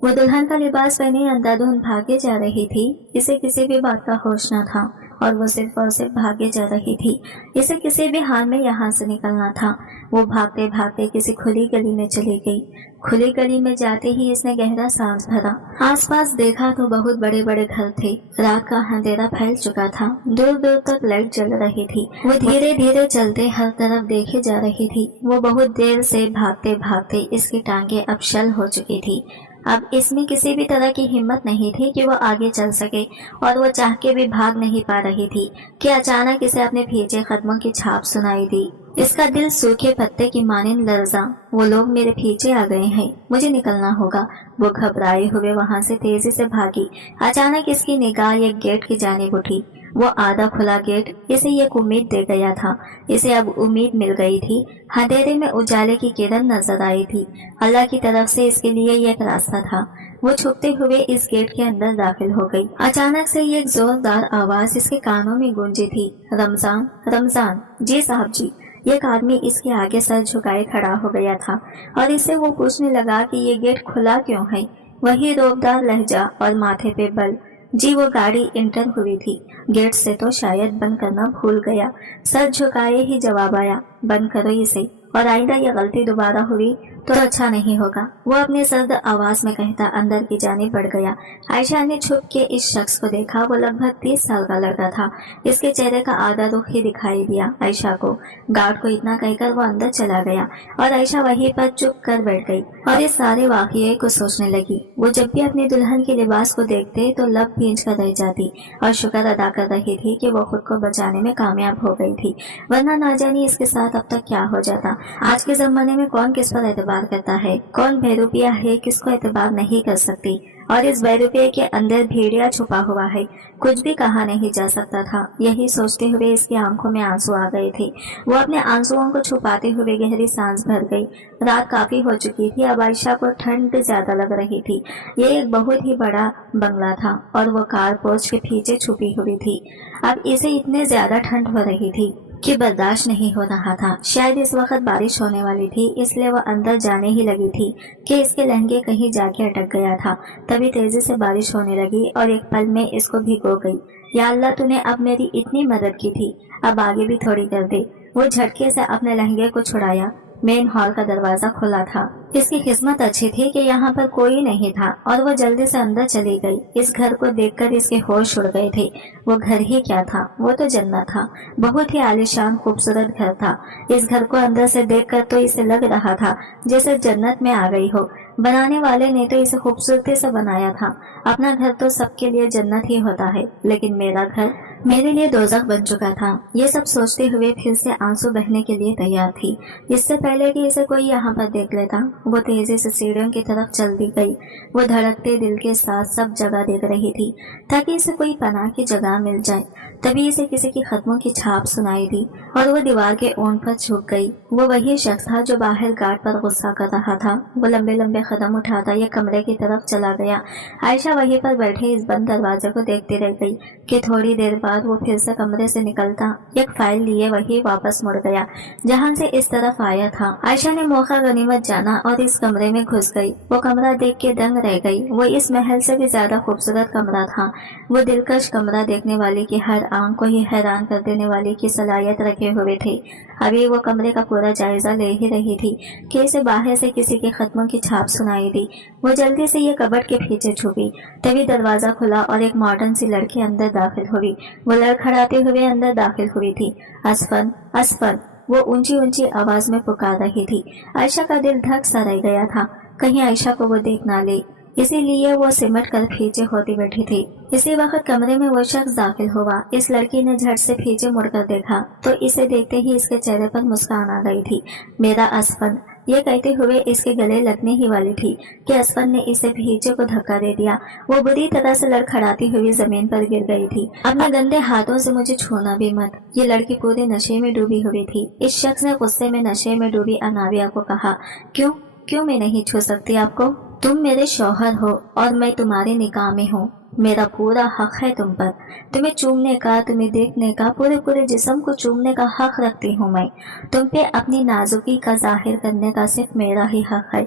वो दुल्हन का लिबास पहने अंधाधुंध भागे जा रही थी। इसे किसी भी बात का होश न था और वो सिर्फ और सिर्फ भागे जा रही थी। इसे किसी भी हाल में यहाँ से निकलना था। वो भागते भागते किसी खुली गली में चली गई। खुली गली में जाते ही इसने गहरा सांस भरा। आसपास देखा तो बहुत बड़े बड़े घर थे। रात का अंधेरा फैल चुका था। दूर दूर तक लाइट जल रही थी। वो धीरे धीरे चलते हर तरफ देखे जा रही थी। वो बहुत देर से भागते भागते इसकी टांगे अब शल हो चुकी थी। अब इसमें किसी भी तरह की हिम्मत नहीं थी कि वो आगे चल सके और वो चाह के भी भाग नहीं पा रही थी कि अचानक इसे अपने भीजे कदमों की छाप सुनाई दी। इसका दिल सूखे पत्ते की मानिंद लर्जा। वो लोग मेरे पीछे आ गए हैं, मुझे निकलना होगा। वो घबराए हुए वहां से तेजी से भागी। अचानक इसकी निगाह एक गेट की जानिब उठी। वो आधा खुला गेट इसे एक उम्मीद दे गया था। इसे अब उम्मीद मिल गई थी। अंधेरे में उजाले की किरण नजर आई थी। अल्लाह की तरफ से इसके लिए एक रास्ता था। वो छुपते हुए इस गेट के अंदर दाखिल हो गई। अचानक से एक जोरदार आवाज इसके कानों में गूंजी थी, रमजान, रमजान। जी साहब जी। एक आदमी इसके आगे सर झुकाए खड़ा हो गया था और इससे वो पूछने लगा कि ये गेट खुला क्यों है। वही रोबदार लहजा और माथे पे बल। जी वो गाड़ी इंटर हुई थी। गेट से तो शायद बंद करना भूल गया। सर झुकाए ही जवाब आया, बंद करो इसे और आइंदा ये गलती दोबारा हुई तो अच्छा नहीं होगा। वो अपनी सर्द आवाज में कहता अंदर की जानिब बढ़ गया। आयशा ने छुप के इस शख्स को देखा। वो लगभग 30 साल का लड़का था। इसके चेहरे का आधा रुख ही दिखाई दिया आयशा को। गार्ड को इतना कहकर वो अंदर चला गया और आयशा वहीं पर चुप कर बैठ गई और इस सारे वाकये को सोचने लगी। वो जब भी अपनी दुल्हन के लिबास को देखते तो लब भींच कर रह जाती और शुक्र अदा कर रही थी कि वो खुद को बचाने में कामयाब हो गई थी, वरना ना जानी इसके साथ अब तक क्या हो जाता। आज के जमाने में कौन किस पर एतबार करता है, कौन बेरुपिया है, किसको एतबार नहीं कर सकती। और इस बेरुपिये के अंदर भेड़िया छुपा हुआ है, कुछ भी कहा नहीं जा सकता था। यही सोचते हुए इसकी आंखों में आंसू आ गए थे। वो अपने आंसुओं को छुपाते हुए गहरी सांस भर गई। रात काफी हो चुकी थी। अब आयशा को ठंड ज्यादा लग रही थी। ये एक बहुत ही बड़ा बंगला था और वो कार पोर्च के पीछे छुपी हुई थी। अब इसे इतने ज्यादा ठंड हो रही थी कि बर्दाश्त नहीं हो रहा था। शायद इस वक्त बारिश होने वाली थी, इसलिए वह अंदर जाने ही लगी थी कि इसके लहंगे कहीं जाके अटक गया था। तभी तेजी से बारिश होने लगी और एक पल में इसको भिगो गई। या अल्लाह, तूने अब मेरी इतनी मदद की थी, अब आगे भी थोड़ी कर दे। वो झटके से अपने लहंगे को छुड़ाया। मेन हॉल का दरवाजा खुला था। इसकी किस्मत अच्छी थी कि यहाँ पर कोई नहीं था और वो जल्दी से अंदर चली गई। इस घर को देखकर इसके होश उड़ गए थे। वो घर ही क्या था, वो तो जन्नत था। बहुत ही आलीशान खूबसूरत घर था। इस घर को अंदर से देखकर तो इसे लग रहा था जैसे जन्नत में आ गई हो। बनाने वाले ने तो इसे खूबसूरती से बनाया था। अपना घर तो सबके लिए जन्नत ही होता है, लेकिन मेरा घर मेरे लिए दोज़ख बन चुका था। ये सब सोचते हुए फिर से आंसू बहने के लिए तैयार थी। इससे पहले कि इसे कोई यहाँ पर देख लेता, वो तेजी से सीढ़ियों की तरफ चल दी गई। वो धड़कते दिल के साथ सब जगह देख रही थी ताकि इसे कोई पनाह की जगह मिल जाए। तभी इसे किसी की कदमों की छाप सुनाई दी और वो दीवार के ओन पर झुक गई। वो वही शख्स था जो बाहर गार्ड पर गुस्सा कर रहा था। वो लंबे लंबे कदम उठाता ये कमरे की तरफ चला गया। आयशा वहीं पर बैठे इस बंद दरवाजे को देखती रह गई कि थोड़ी देर बाद वो फिर से कमरे से निकलता, एक फाइल लिए वही वापस मुड़ गया जहाँ से इस तरफ आया था। आयशा ने मौका गनीमत जाना और इस कमरे में घुस गई। वो कमरा देख के दंग रह गई। वो इस महल से भी ज्यादा खूबसूरत कमरा था। वो दिलकश कमरा देखने वाले की हर आंख को ही हैरान कर देने वाली की सलाहियत रखे हुए थे। अभी वो कमरे का पूरा जायजा ले ही रही थी कि इसे बाहर से किसी के कदमों की छाप सुनाई दी। वो जल्दी से ये कबर्ड के पीछे छुपी। तभी दरवाजा खुला और एक मॉडर्न सी लड़की अंदर दाखिल हुई। वो लड़खड़ाते हुए अंदर दाखिल हुई थी। असफन, असफन, वो ऊंची ऊंची आवाज में पुकार रही थी। आयशा का दिल धक सा रह गया था, कहीं आयशा को वो देख ना ले, इसीलिए वो सिमट कर पीछे होती बैठी थी। इसी वक्त कमरे में वो शख्स दाखिल हुआ। इस लड़की ने झट से पीछे मुड़कर देखा तो इसे देखते ही इसके चेहरे पर मुस्कान आ गई थी। मेरा असफन, ये कहते हुए इसके गले लगने ही वाली थी कि असफन ने इसे पीछे को धक्का दे दिया। वो बुरी तरह से लड़खड़ाती हुई जमीन पर गिर गई थी। अपने गंदे हाथों से मुझे छूना भी मत। ये लड़की पूरे नशे में डूबी हुई थी। इस शख्स ने गुस्से में नशे में डूबी अनाविया को कहा, क्यों मैं नहीं छू सकती आपको? तुम मेरे शौहर हो और मैं तुम्हारे निकाह में हूँ। मेरा पूरा हक है तुम पर। तुम्हें चूमने का, तुम्हें देखने का, पूरे पूरे जिस्म को चूमने का हक रखती हूँ मैं। तुम पे अपनी नाजुकी का जाहिर करने का सिर्फ मेरा ही हक है।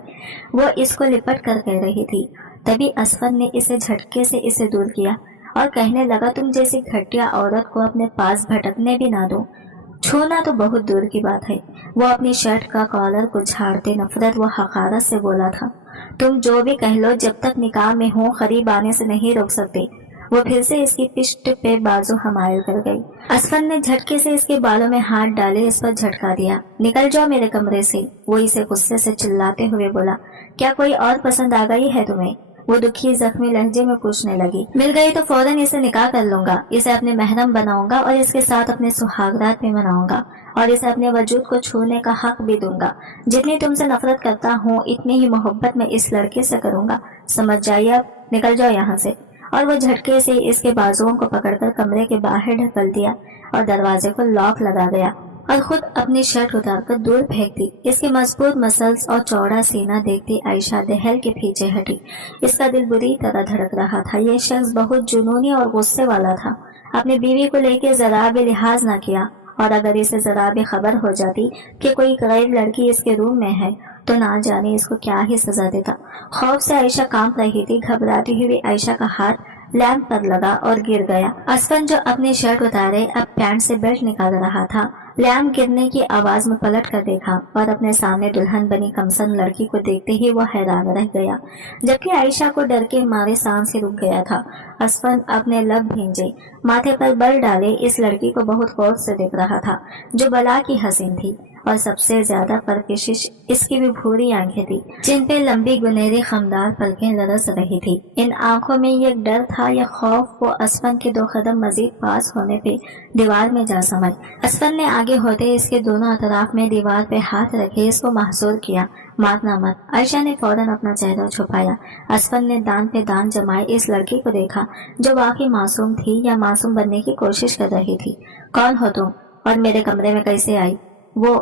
वो इसको लिपट कर कह रही थी। तभी असफर ने इसे झटके से इसे दूर किया और कहने लगा, तुम जैसी घटिया औरत को अपने पास भटकने भी ना दो। छूना तो बहुत दूर की बात है। वो अपनी शर्ट का कॉलर को झाड़ते नफरत व हकारत से बोला था, तुम जो भी कह लो, जब तक निकाह में हो करीब आने से नहीं रोक सकते। वो फिर से इसकी पिष्ट पे बाजू हमायल कर गई। असफर ने झटके से इसके बालों में हाथ डाले इस पर झटका दिया। निकल जाओ मेरे कमरे से। वो इसे गुस्से से चिल्लाते हुए बोला, क्या कोई और पसंद आ गई है तुम्हें? वो दुखी जख्मी लहजे में पूछने लगी। मिल गई तो फौरन इसे निकाह कर लूंगा, इसे अपने महरम बनाऊंगा और इसके साथ अपने सुहागरात में मनाऊंगा और इसे अपने वजूद को छूने का हक भी दूंगा। जितनी तुमसे नफरत करता हूँ इतनी ही मोहब्बत में इस लड़के से करूंगा। समझ जाइए, अब निकल जाओ यहाँ से। और वो झटके से इसके बाजुओं को पकड़कर कमरे के बाहर ढकल दिया और दरवाजे को लॉक लगा गया और खुद अपनी शर्ट उतारकर दूर फेंक दी। इसके मजबूत मसल्स और चौड़ा सीना देखती आयशा दहल के पीछे हटी। इसका दिल बुरी तरह धड़क रहा था। ये शख्स बहुत जुनूनी और गुस्से वाला था। अपनी बीवी को लेकर जरा भी लिहाज न किया और अगर इसे जरा भी खबर हो जाती कि कोई गैर लड़की इसके रूम में है तो ना जाने इसको क्या ही सजा देता। खौफ से आयशा कांप रही थी। घबराती हुई आयशा का हाथ लैंप पर लगा और गिर गया। असफन जो अपनी शर्ट उतारे अब पैंट से बेल्ट निकाल रहा था, लैंप गिरने की आवाज में पलट कर देखा और अपने सामने दुल्हन बनी कमसन लड़की को देखते ही वह हैरान रह गया, जबकि आयशा को डर के मारे सांस ही रुक गया था। असफन अपने लब भींजे माथे पर बल डाले इस लड़की को बहुत गौर से देख रहा था, जो बला की हसीन थी और सबसे ज्यादा परकशिश इसकी भी भूरी आंखें थी, जिन पे लंबी गुनहरी खमदार पलकें लरस रही थी। इन आंखों में ये डर था या खौफ, वो असफन के 2 कदम मजीद पास होने पे दीवार में जा समाई। असफन ने आगे होते इसके दोनों अतराफ में दीवार पे हाथ रखे इसको महसूर किया। मारना मत। आयशा ने फौरन अपना चेहरा छुपाया। असफन ने दान पे दान जमाए इस लड़की को देखा, जो वाकई मासूम थी या मासूम बनने की कोशिश कर रही थी। कौन हो तुम और मेरे कमरे में कैसे आई? वो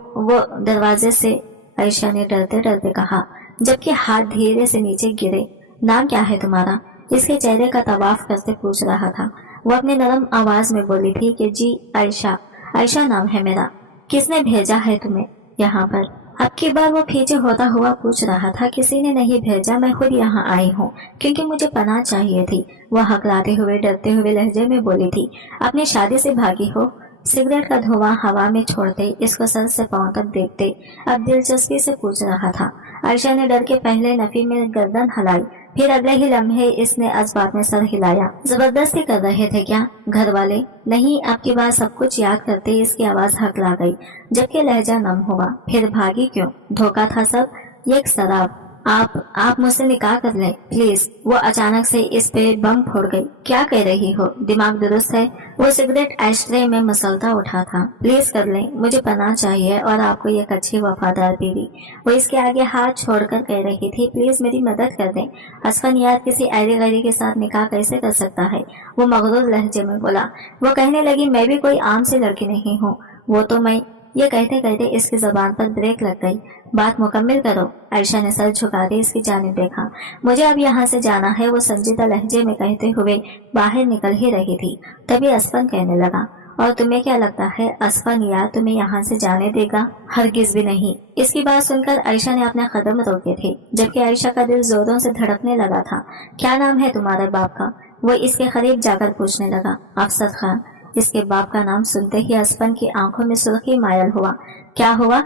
दरवाजे से, आयशा ने डरते डरते कहा, जबकि हाथ धीरे से नीचे गिरे। नाम क्या है तुम्हारा? इसके चेहरे का तवाफ करते पूछ रहा था। वो अपने नरम आवाज में बोली थी कि जी आयशा, आयशा नाम है मेरा। किसने भेजा है तुम्हें यहाँ पर? अब की बार वो पीछे होता हुआ पूछ रहा था। किसी ने नहीं भेजा, मैं खुद यहाँ आई हूँ क्योंकि मुझे पनाह चाहिए थी। वह हकलाते हुए डरते हुए लहजे में बोली थी। अपनी शादी से भागी हो? सिगरेट का धुआं हवा में छोड़ते इसको सर से पांव तक देखते अब दिलचस्पी से पूछ रहा था। आयशा ने डर के पहले नफी में गर्दन हिलाई, फिर अगले ही लम्हे इसने असबाब में सर हिलाया। जबरदस्ती कर रहे थे क्या घर वाले? नहीं, आपकी बात सब कुछ याद करते इसकी आवाज हकला गई, जबकि लहजा नम हुआ। फिर भागी क्यों? धोखा था सब, ये शराब। आप मुझसे निकाह कर लें प्लीज। वो अचानक से इस पे बम फोड़ गई। क्या कह रही हो? दिमाग दुरुस्त है? वो सिगरेट एशट्रे में मसलता उठा था। प्लीज कर लें, मुझे पनाह चाहिए और आपको एक अच्छी वफादार बीवी। वो इसके आगे हाथ छोड़कर कह रही थी, प्लीज मेरी मदद कर दें। असफन यार किसी ऐरे गैरी के साथ निकाह कैसे कर सकता है? वो मगरूर लहजे में बोला। वो कहने लगी, मैं भी कोई आम सी लड़की नहीं हूँ। वो तो मैं। ये कहते कहते इसकी जबान पर ब्रेक लग गई। बात मुकम्मिल करो। आयशा ने सर झुका के इसकी जानिब देखा। मुझे अब यहाँ से जाना है, वो संजीदा लहजे में कहते हुए बाहर निकल ही रही थी। तभी असफन कहने लगा, और तुम्हें क्या लगता है असफन यार तुम्हें यहाँ से जाने देगा? हरगिज भी नहीं। इसकी बात सुनकर आयशा ने अपना कदम रोके थे, जबकि आयशा का दिल जोरों से धड़कने लगा था। क्या नाम है तुम्हारे बाप का? वो इसके करीब जाकर पूछने लगा। अफसर खान। इसके बाप का नाम सुनते ही असफन की आंखों में सुर्खी मायल हुआ। क्या हुआ?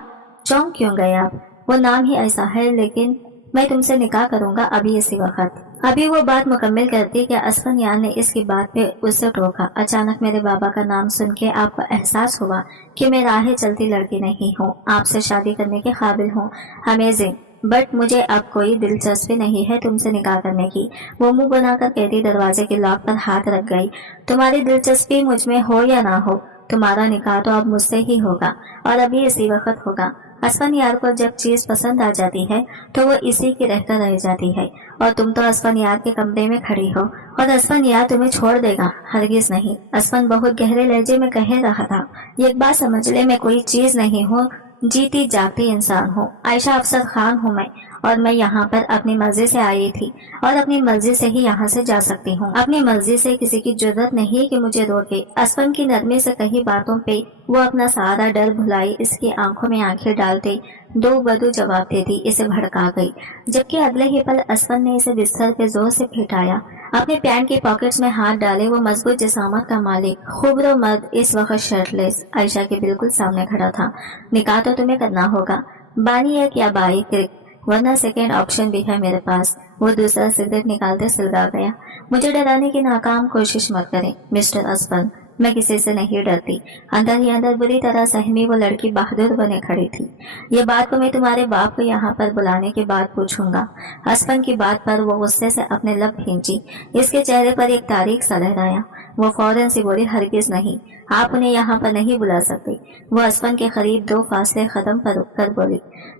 चौंक क्यों गए आप? वो नाम ही ऐसा है, लेकिन मैं तुमसे निकाह करूंगा अभी इसी वक्त। अभी वो बात मुकम्मिल करती कि असफन यार ने इसकी बात पे उसे टोका। अचानक मेरे बाबा का नाम सुन के आपको एहसास हुआ कि मैं राह चलती लड़की नहीं हूँ, आपसे शादी करने के काबिल हूँ। अमेजिंग, बट मुझे अब कोई दिलचस्पी नहीं है तुमसे निकाह करने की। वो मुंह बनाकर कहती दरवाजे के लॉक पर हाथ रख गई। तुम्हारी दिलचस्पी मुझ में हो या ना हो, तुम्हारा निकाह तो अब मुझसे ही होगा और अभी इसी वक्त होगा। असफन यार को जब चीज पसंद आ जाती है तो वो इसी की रहकर रह जाती है, और तुम तो असफन यार के कमरे में खड़ी हो और असफन यार तुम्हें छोड़ देगा? हरगिज नहीं। असफन बहुत गहरे लहजे में कह रहा था। एक बात समझ ले, मैं कोई चीज नहीं हूँ, जीती जागती इंसान हूँ। आयशा अफसर खान हूँ मैं, اور میں یہاں پر اپنی مرضی سے آئی تھی اور اپنی مرضی سے ہی یہاں سے جا سکتی ہوں. اپنی مرضی سے کسی کی جرات نہیں کہ مجھے روکے. اسفن کی نرمی سے کہی باتوں پہ وہ اپنا سارا ڈر بھلائی اس کی آنکھوں میں آنکھیں ڈالتے دو بدو جواب دیتی اسے بھڑکا گئی. جبکہ اگلے ہی پل اسفن نے اسے بستر پہ زور سے پھٹایا. اپنے پینٹ کی پاکٹس میں ہاتھ ڈالے وہ مضبوط جسامت کا مالک خوبرو مرد اس وقت شرٹ لیس عائشہ کے بالکل سامنے کھڑا تھا. نکاح تو تمہیں کرنا ہوگا، بانی ایک یا بائی کرک، ورنہ سیکنڈ آپشن بھی ہے میرے پاس. وہ دوسرا سگریٹ نکالتے سلگا گیا. مجھے ڈرانے کی ناکام کوشش مت کریں مسٹر اسفن، میں کسی سے نہیں ڈرتی. اندر ہی اندر بری طرح سہمی وہ لڑکی بہادر بنے کھڑی تھی. یہ بات کو میں تمہارے باپ کو یہاں پر بلانے کے بعد پوچھوں گا. اسفن کی بات پر وہ غصے سے اپنے لب کھینچی. اس کے چہرے پر ایک تاریخ سا لہرایا. وہ فوراً سی بولی ہرگز نہیں، آپ انہیں یہاں پر نہیں بلا سکتے. وہ اسفن کے قریب دو فاصلے ختم کر بولی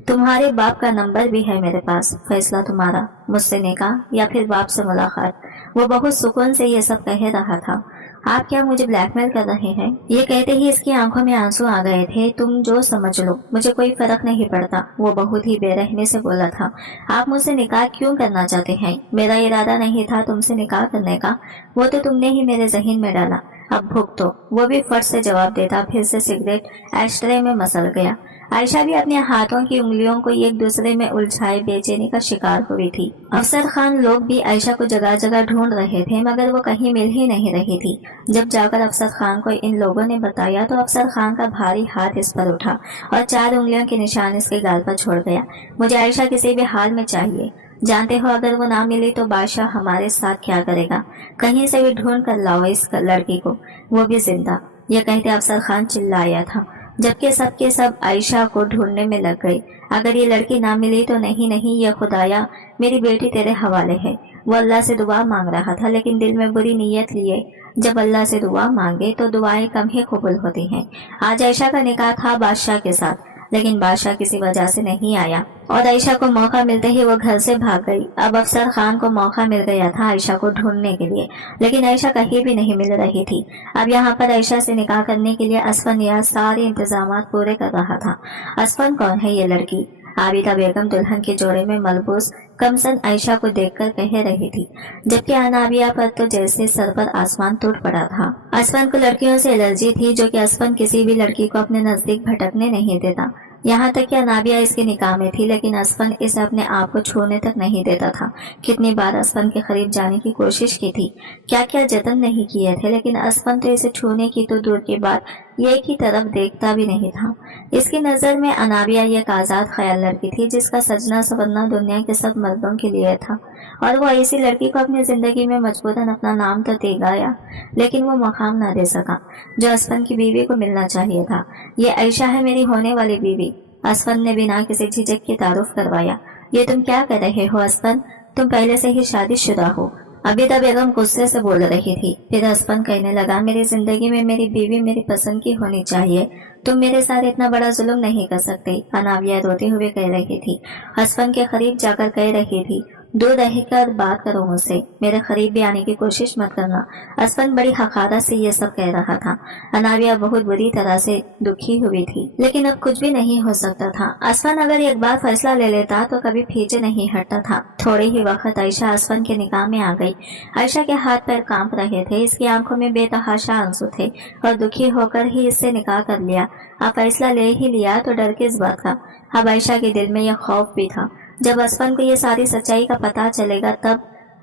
تمہارے باپ کا نمبر بھی ہے میرے پاس، فیصلہ تمہارا، مجھ سے نکاح یا پھر باپ سے ملاقات. وہ بہت سکون سے یہ سب کہہ رہا تھا. آپ کیا مجھے بلیک میل کر رہے ہیں؟ یہ کہتے ہی اس کی آنکھوں میں آنسو آ گئے تھے. تم جو سمجھ لو، مجھے کوئی فرق نہیں پڑتا. وہ بہت ہی بے رحمی سے بولا تھا. آپ مجھ سے نکاح کیوں کرنا چاہتے ہیں؟ میرا ارادہ نہیں تھا تم سے نکاح کرنے کا، وہ تو تم نے ہی میرے ذہن میں ڈالا. اب بھوک تو، وہ بھی فٹ سے جواب دیتا. پھر سے سگریٹ ایشٹرے میں مسل گیا. عائشہ بھی اپنے ہاتھوں کی انگلیوں کو ایک دوسرے میں الجھائے بے چینی کا شکار ہوئی تھی. افسر خان لوگ بھی عائشہ کو جگہ جگہ ڈھونڈ رہے تھے مگر وہ کہیں مل ہی نہیں رہی تھی. جب جا کر افسر خان کو ان لوگوں نے بتایا تو افسر خان کا بھاری ہاتھ اس پر اٹھا اور 4 انگلیوں کے نشان اس کے گال پر چھوڑ گیا. مجھے عائشہ کسی بھی حال میں چاہیے. جانتے ہو اگر وہ نہ ملی تو بادشاہ ہمارے ساتھ کیا کرے گا؟ کہیں سے بھی ڈھونڈ کر لاؤ اس لڑکی کو، وہ بھی زندہ. یہ کہتے افسر خان چلایا تھا جبکہ سب کے سب عائشہ کو ڈھونڈنے میں لگ گئے. اگر یہ لڑکی نہ ملی تو نہیں یہ خدایا میری بیٹی تیرے حوالے ہے. وہ اللہ سے دعا مانگ رہا تھا لیکن دل میں بری نیت لیے. جب اللہ سے دعا مانگے تو دعائیں کم ہی قبول ہوتی ہیں. آج عائشہ کا نکاح تھا بادشاہ کے ساتھ، لیکن بادشاہ کسی وجہ سے نہیں آیا اور عائشہ کو موقع ملتے ہی وہ گھر سے بھاگ گئی. اب افسر خان کو موقع مل گیا تھا عائشہ کو ڈھونڈنے کے لیے، لیکن عائشہ کہیں بھی نہیں مل رہی تھی. اب یہاں پر عائشہ سے نکاح کرنے کے لیے اسفن یہ سارے انتظامات پورے کر رہا تھا. اسفن کون ہے یہ لڑکی؟ عابدہ بیگم دلہن کے جوڑے میں ملبوس کمسن عائشہ کو دیکھ کر کہہ رہی تھی، جبکہ انابیہ پر تو جیسے سر پر آسمان ٹوٹ پڑا تھا. اسفن کو لڑکیوں سے الرجی تھی جو کہ اسفن کسی بھی لڑکی کو اپنے نزدیک بھٹکنے نہیں دیتا. یہاں تک کہ انابیہ اس کے نکاح میں تھی لیکن اسفن اسے اپنے آپ کو چھونے تک نہیں دیتا تھا. کتنی بار اسفن کے قریب جانے کی کوشش کی تھی، کیا کیا جتن نہیں کیے تھے، لیکن اسفن تو اسے چھونے کی تو دور کی بات یہ کی طرف دیکھتا بھی نہیں تھا. اس کی نظر میں انابیہ ایک آزاد خیال لڑکی تھی جس کا سجنا سورنا دنیا کے سب مردوں کے لیے تھا، اور وہ ایسی لڑکی کو اپنی زندگی میں مجبوراً اپنا نام تو دے گایا لیکن وہ مقام نہ دے سکا جو اسفن کی بیوی کو ملنا چاہیے تھا. یہ عائشہ ہے میری ہونے والی بیوی. اسفن نے بنا کسی جھجک کی تعارف کروایا. یہ تم کیا کر رہے ہو اسفن؟ تم پہلے سے ہی شادی شدہ ہو. عابدہ بیگم غصے سے بول رہی تھی. پھر اسفن کہنے لگا میری زندگی میں میری بیوی میری پسند کی ہونی چاہیے. تم میرے ساتھ اتنا بڑا ظلم نہیں کر سکتے. انابیہ روتے ہوئے کہہ رہی تھی. اسفن کے قریب جا کر کہہ رہی تھی دور رہ کر بات کرو مجھ سے، میرے قریب بھی آنے کی کوشش مت کرنا. اسفن بڑی حقارت سے یہ سب کہہ رہا تھا. انابیہ بہت بری طرح سے دکھی ہوئی تھی لیکن اب کچھ بھی نہیں ہو سکتا تھا. اسفن اگر ایک بار فیصلہ لے لیتا تو کبھی پیچھے نہیں ہٹتا تھا. تھوڑے ہی وقت عائشہ اسفن کے نکاح میں آ گئی. عائشہ کے ہاتھ پیر کانپ رہے تھے، اس کی آنکھوں میں بے تحاشا آنسو تھے اور دکھی ہو کر ہی اس سے نکاح کر لیا. اب فیصلہ لے ہی لیا تو ڈر کس بات کا؟ اب عائشہ کے دل میں یہ خوف بھی تھا جب اسفن کو یہ ساری سچائی کا پتہ چلے گا. تب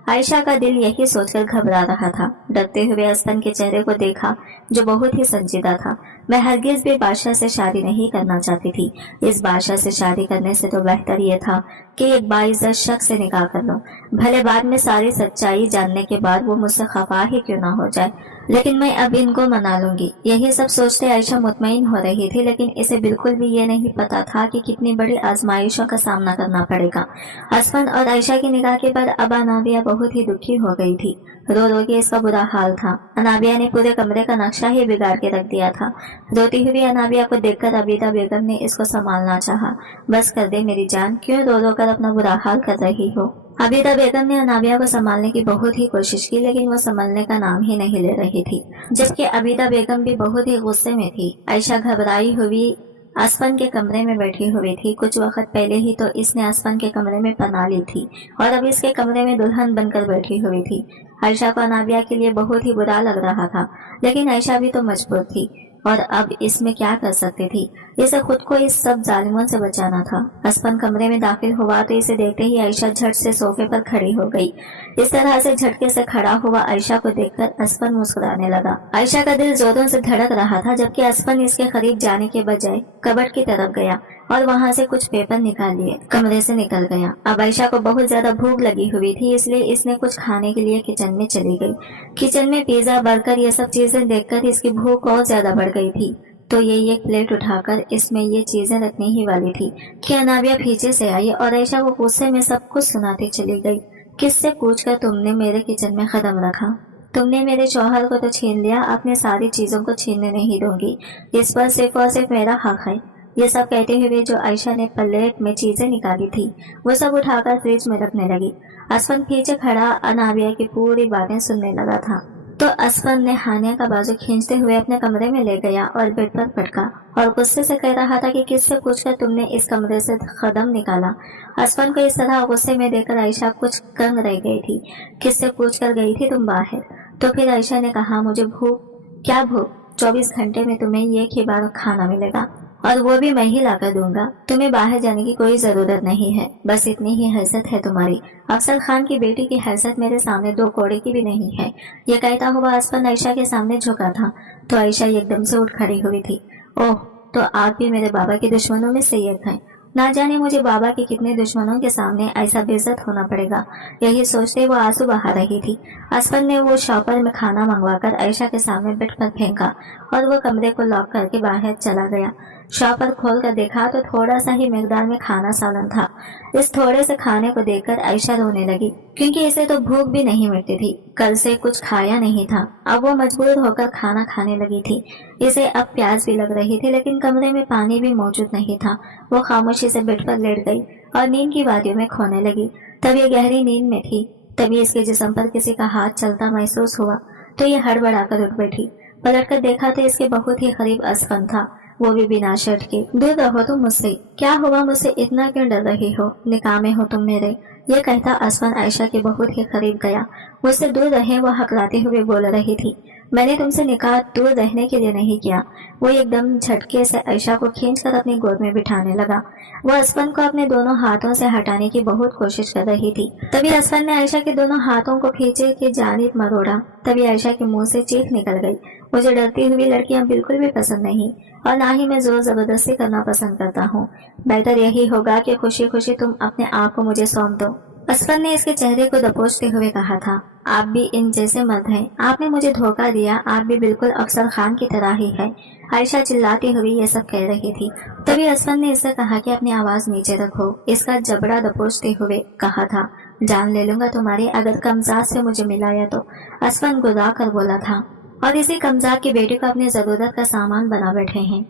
عائشہ کا دل یہی سوچ کر گھبرا رہا تھا. ڈرتے ہوئے اسفن کے چہرے کو دیکھا جو بہت ہی سنجیدہ تھا. میں ہرگز بھی بادشاہ سے شادی نہیں کرنا چاہتی تھی. اس بادشاہ سے شادی کرنے سے تو بہتر یہ تھا کہ ایک باعزت شخص سے نکاح کر لوں، بھلے بعد میں ساری سچائی جاننے کے بعد وہ مجھ سے خفا ہی کیوں نہ ہو جائے، لیکن میں اب ان کو منا لوں گی. یہی سب سوچتے عائشہ مطمئن ہو رہی تھی لیکن اسے بالکل بھی یہ نہیں پتا تھا کہ کتنی بڑی آزمائشوں کا سامنا کرنا پڑے گا. اسفن اور عائشہ کے نکاح کے بعد اب انابیہ بہت ہی دکھی ہو گئی تھی. رو رو کے اس کا برا حال تھا. انابیہ نے پورے کمرے کا نقشہ ہی بگاڑ کے رکھ دیا تھا. روتی ہوئی انابیہ کو دیکھ کر عابدہ بیگم نے اس کو سنبھالنا چاہا. بس کر دے میری جان، کیوں رو رو کر اپنا برا حال کر رہی ہو؟ عابدہ بیگم نے انابیہ کو سنبھالنے کی بہت ہی کوشش کی لیکن وہ سنبھلنے کا نام ہی نہیں لے رہی تھی، جبکہ عابدہ بیگم بھی بہت ہی غصے میں تھی. عائشہ گھبرائی ہوئی असफन के कमरे में बैठी हुई थी। कुछ वक्त पहले ही तो इसने असफन के कमरे में पनाह ली थी और अब इसके कमरे में दुल्हन बनकर बैठी हुई थी। आयशा को अनाबिया के लिए बहुत ही बुरा लग रहा था, लेकिन आयशा भी तो मजबूर थी और अब इसमें क्या कर सकती थी। इसे खुद को इस सब जालिमों से बचाना था। असफन कमरे में दाखिल हुआ तो इसे देखते ही आयशा झट से सोफे पर खड़ी हो गई। इस तरह से झटके से खड़ा हुआ आयशा को देखकर असफन मुस्कुराने लगा। आयशा का दिल जोरों से धड़क रहा था, जबकि असफन इसके करीब जाने के बजाय कबर्ड की तरफ गया और वहां से कुछ पेपर निकाल लिए कमरे से निकल गया। अब आयशा को बहुत ज्यादा भूख लगी हुई थी, इसलिए इसने कुछ खाने के लिए किचन में चली गई। किचन में पिज्जा, बर्गर ये सब चीजें देखकर इसकी भूख और ज्यादा बढ़ गई थी, तो ये एक प्लेट उठाकर इसमें ये चीजें रखने ही वाली थी कि अनाबिया पीछे से आई और आयशा को गुस्से में सब कुछ सुनाती चली गई। किससे पूछकर तुमने मेरे किचन में कदम रखा? तुमने मेरे शौहर को तो छीन लिया, अपने सारी चीजों को छीनने नहीं दूंगी, इस पर सिर्फ और सिर्फ मेरा हक है। ये सब कहते हुए जो आयशा ने प्लेट में चीजें निकाली थी वो सब उठाकर फ्रिज में रखने लगी। असफन पीछे खड़ा अनाबिया की पूरी बातें सुनने लगा था, तो असफन ने हानिया का बाजू खींचते हुए अपने कमरे में ले गया और बेड पर पटका और गुस्से से कह रहा था कि किससे पूछकर तुमने इस कमरे से कदम निकाला। असफन को इस तरह गुस्से में देखकर आयशा कुछ दंग रह गई थी। किससे पूछकर गई थी तुम बाहर? तो फिर आयशा ने कहा, मुझे भूख? क्या भूख? 24 घंटे में तुम्हें एक ही बार खाना मिलेगा और वो भी मैं ही लाकर दूंगा। तुम्हें बाहर जाने की कोई जरूरत नहीं है, बस इतनी ही हैसियत है तुम्हारी। अफसर खान की बेटी की हैसियत मेरे सामने 2 कौड़े की भी नहीं है। ये कहता हुआ असफन आयशा के सामने झुका था तो आयशा एकदम से उठ खड़ी हुई थी। ओह, तो आप भी मेरे बाबा के दुश्मनों में से एक हैं। ना जाने मुझे बाबा के कितने दुश्मनों के सामने ऐसा बेइज्जत होना पड़ेगा। यही सोचते वो आंसू बहा रही थी। असफन ने वो शॉपर में खाना मंगवाकर आयशा के सामने बेड पर फेंका और वो कमरे को लॉक करके बाहर चला गया। शॉपर खोल कर देखा तो थोड़ा सा ही मिकदार में खाना सालन था। इस थोड़े से खाने को देखकर आयशा रोने लगी, क्योंकि इसे तो भूख भी नहीं मिटती थी। कल से कुछ खाया नहीं था, अब वो मजबूर होकर खाना खाने लगी थी। इसे अब प्यास भी लग रही थी, लेकिन कमरे में पानी भी मौजूद नहीं था। वो खामोशी से बेड पर लेट गई और नींद की वादियों में खोने लगी। तब ये गहरी नींद में थी, तभी इसके जिस्म पर किसी का हाथ चलता महसूस हुआ तो ये हड़बड़ाकर उठ बैठी। पलटकर देखा तो इसके बहुत ही करीब असफन था, वो भी बिना शर्ट के। दूर रहो तुम मुझसे। क्या हुआ, मुझसे इतना क्यों डर रही हो? निकामे हो तुम मेरे। ये कहता असफन आयशा के बहुत ही करीब गया। मुझसे दूर रहे, वो हकलाते हुए बोल रही थी। मैंने तुमसे निकाह दूर रहने के लिए नहीं किया। वो एकदम झटके से आयशा को खींचकर अपनी गोद में बिठाने लगा। वो असफन को अपने दोनों हाथों से हटाने की बहुत कोशिश कर रही थी। तभी असफन ने आयशा के दोनों हाथों को खींचे की जानिब मरोड़ा। तभी आयशा के मुंह से चीख निकल गई। मुझे डरती हुई लड़कियां बिल्कुल भी पसंद नहीं और ना ही मैं जोर जबरदस्ती करना पसंद करता हूँ। बेहतर यही होगा कि खुशी खुशी तुम अपने आप को मुझे सौंप दो। असफन ने इसके चेहरे को दबोचते हुए कहा था, आप भी इन जैसे मर्द हैं। आपने मुझे धोखा दिया, आप भी बिल्कुल अफसर खान की तरह ही है। आयशा चिल्लाती हुई ये सब कह रही थी। तभी असफन ने इससे कहा कि अपनी आवाज नीचे रखो। इसका जबड़ा दबोचते हुए कहा था, जान ले लूंगा तुम्हारी अगर कमजात से मुझे मिलाया तो। असफन गुर्रा कर बोला था और इसी कमजात की बेटी को अपनी जरूरत का सामान बना बैठे हैं।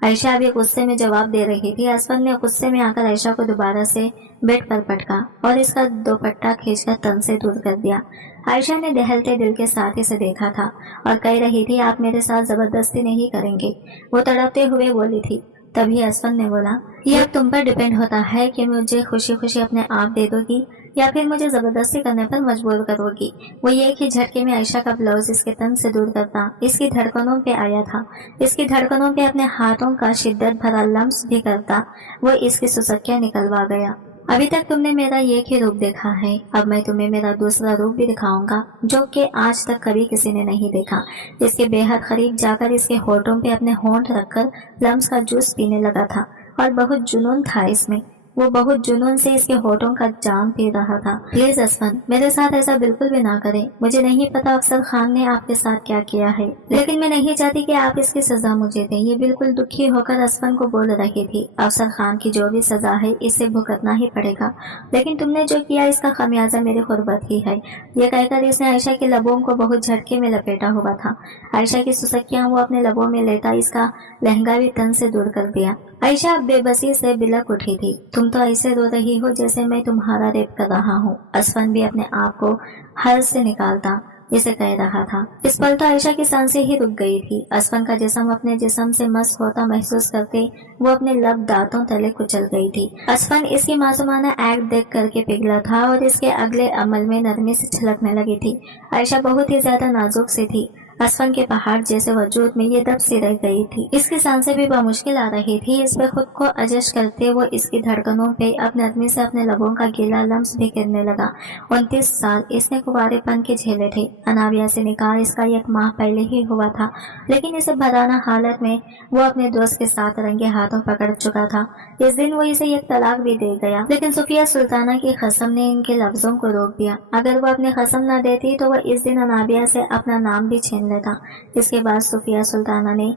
आयशा अभी गुस्से में जवाब दे रही थी। असफन ने गुस्से में आकर आयशा को दोबारा से बेड पर पटका और इसका दुपट्टा खींचकर तन से दूर कर दिया। आयशा ने दहलते दिल के साथ इसे देखा था और कह रही थी, आप मेरे साथ जबरदस्ती नहीं करेंगे। वो तड़पते हुए बोली थी। तभी असफन ने बोला, ये अब तुम पर डिपेंड होता है कि मुझे खुशी खुशी अपने आप दे दोगी या फिर मुझे जबरदस्ती करने पर मजबूर करोगी। वो एक ही झटके में आयशा का ब्लाउज इसके तन से दूर करता इसकी धड़कनों पे आया था। इसकी धड़कनों पे अपने हाथों का शिद्दत भरा लम्स भी करता वो इसकी सुसक्कियां निकलवा गया। अभी तक तुमने मेरा एक ही रूप देखा है, अब मैं तुम्हें मेरा दूसरा रूप भी दिखाऊंगा जो कि आज तक कभी किसी ने नहीं देखा। इसके बेहद करीब जाकर इसके होठों पे अपने होंठ रखकर लम्स का जूस पीने लगा था और बहुत जुनून था इसमें। वो बहुत जुनून से इसके होठों का जाम पी रहा था। प्लीज असफन, मेरे साथ ऐसा बिल्कुल भी ना करें। मुझे नहीं पता अफसर खान ने आपके साथ क्या किया है, लेकिन मैं नहीं चाहती कि आप इसकी सजा मुझे दें। ये बिल्कुल दुखी होकर असफन को बोल रही थी। अफसर खान की जो भी सजा है इसे भुगतना ही पड़ेगा, लेकिन तुमने जो किया इसका खमियाजा मेरी गुर्बत ही है। ये कहकर इसने आयशा के लबों को बहुत झटके में लपेटा हुआ था। आयशा की सुसक्कियां वो अपने लबों में लेता इसका लहंगा भी तन से दूर कर दिया। आयशा बेबसी से बिलक उठी थी। तुम तो ऐसे रो रही हो जैसे मैं तुम्हारा रेप कर रहा हूँ। असफन भी अपने आप को हर्ष से निकालता इसे कह रहा था। इस पल तो आयशा की सांसें ही रुक गई थी। असफन का जिस्म अपने जिस्म से मस्त होता महसूस करते वो अपने लब दांतों तले कुचल गई थी। असफन इसकी मासूमाना एक्ट देख करके पिघला था और इसके अगले अमल में नरमी से छलकने लगी थी। आयशा बहुत ही ज्यादा नाजुक सी थी। असफन के पहाड़ जैसे वजूद में ये दब सी रह गई थी। इसकी सांसें भी बामुश्किल आ रही थी। इस पे खुद को एडजस्ट करते वो इसकी धड़कनों पे अब नरमी से अपने लबों का गीला लम्स भी गिरने लगा। 29 साल इसने कुंवारेपन के झेले थे। अनाबिया से निकाह इसका 1 माह पहले ही हुआ था, लेकिन इसे बदाना हालत में वो अपने दोस्त के साथ रंगे हाथों पकड़ चुका था। इस दिन वो इसे 1 तलाक भी दे गया, लेकिन सुफिया सुल्ताना की कसम ने इनके लफ्जों को रोक दिया। अगर वो अपनी कसम न देती तो वह इस दिन अनाबिया से अपना नाम भी छीन लेता। इसके बाद सुफिया सुल्ताना ने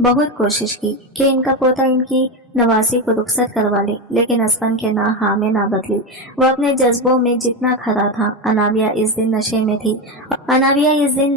बहुत कोशिश की कि इनका पोता इनकी नवासी को रुखसत करवा ले, लेकिन असफन के ना हाँ में ना बदली। वो अपने जज्बों में जितना खरा था। अनाबिया इस दिन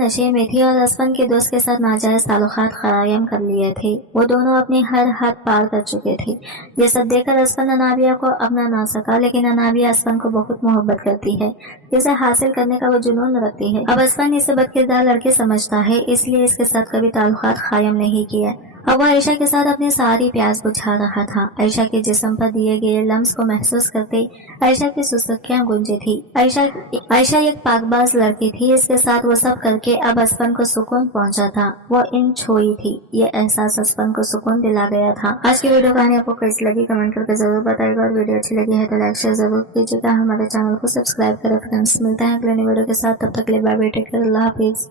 नशे में थी और असफन के दोस्त के साथ नाजायज ताल्लुकात कायम कर लिए थे। वो दोनों अपनी हर हद पार कर चुके थे। ये सब देखकर असफन अनाबिया को अपना ना सका, लेकिन अनाबिया असफन को बहुत मोहब्बत करती है। इसे हासिल करने का वो जुनून रखती है। अब असफन इसे बदकिरदार लड़के समझता है, इसलिए इसके साथ कभी ताल्लुकात कायम नहीं किया। अब वो आयशा के साथ अपनी सारी प्यास बुझा रहा था। आयशा के जिस्म पर दिए गए लम्स को महसूस करते आयशा की सुसुकियां गूंजी थी। आयशा एक पाकबाज लड़की थी। इसके साथ वो सब करके अब असफन को सुकून पहुंचा था। वो इन छोई थी। ये एहसास असफन को सुकून दिला गया था। आज की वीडियो कहानी आपको कैसी लगी कमेंट करके जरूर बताएगा, और वीडियो अच्छी लगी है तो लाइक शेयर जरूर कीजिएगा। हमारे चैनल को सब्सक्राइब करें फ्रेंड्स। मिलते हैं अगले वीडियो के साथ, तब तक के लिए बाय बाय, टेक केयर, अल्लाह हाफिज।